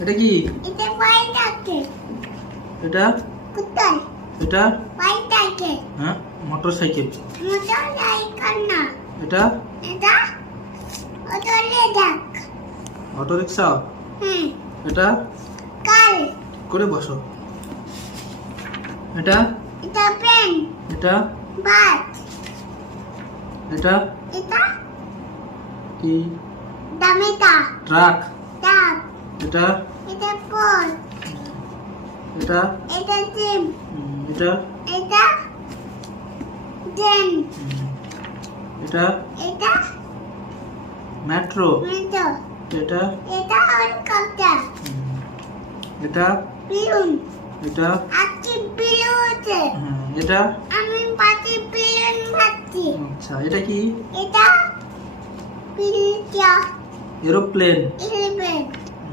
এটা কি? এটা বাইটাকে। এটা কোথায়? এটা বাইটাকে। হ্যাঁ মোটরসাইকেল। মোটরসাইকেল না। এটা এটা অটোলেডাক। Auto rickshaw. হুম। এটা কার। করে বসো। এটা এটা পেন। এটা বাস। এটা এটা কি? দামিতা। ট্রাক। ডাক। এটা এটা পোল। এটা এটা জিম। এটা এটা ট্রেন। এটা এটা মেট্রো। মেট্রো। এটা এটা হেলিকপ্টার। এটা বিলুন। এটা আজকে বিলুতে। এটা আমি পাতি বিলুন ভাবছি। আচ্ছা এটা কি? এটা বিলুটা। এরোপ্লেন। এলিভেন।